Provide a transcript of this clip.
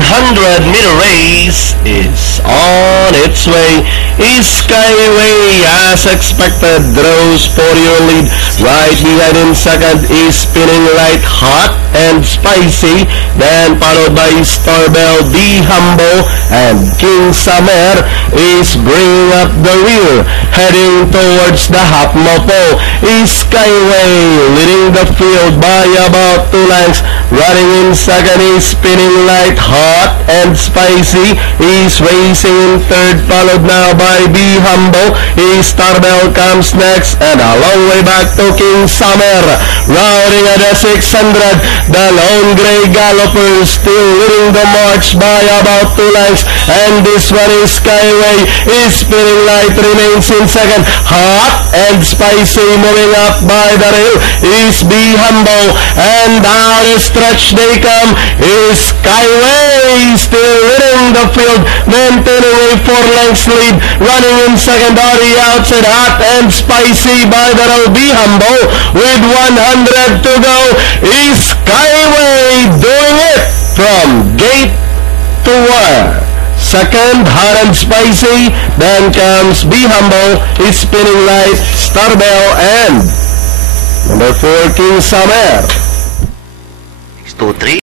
100-meter race is on its way. Skyway, as expected, draws for your lead. Right behind in second is Spinning Light, Hot and Spicy. Then followed by Starbell, Be Humble, and King Summer is bringing up the rear. Heading towards the half mopo is Skyway, leading the field by about 2 lengths. Running in second is Spinning Light, Hot and Spicy. He's racing in third, followed now by Be Humble. Starbell comes next, and a long way back to King Summer. Rounding at the 600, the Lone Grey Galloper still leading the march by about 2 lengths. And this one is Skyway. Spinning Light remains in second. Hot and Spicy moving up by the rail is Be Humble. And down the stretch they come is Skyway, still leading the field, maintaining a 4 lengths lead. Running in second on the outside, Hot and Spicy by the rail. Be Humble with 100 to go. Is Skyway doing it from gate to wire. Second, Hot and Spicy. Then comes Be Humble, Spinning Light, Starbell, and number 4, King Summer. 2-3.